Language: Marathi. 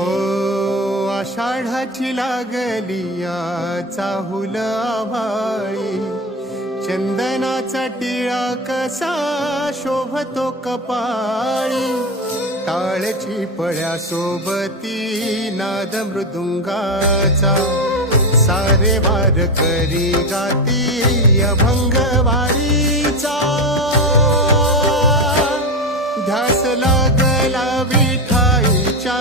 हो आषाढाची लागली चाहुल आभाळी, चंदनाचा टिळा कसा शोभतो कपाळी, टाळची पळ्या सोबती नाद मृदुंगाचा, सारे वार करी गाती अभंग वारीचा, ध्यास लागला विठाईच्या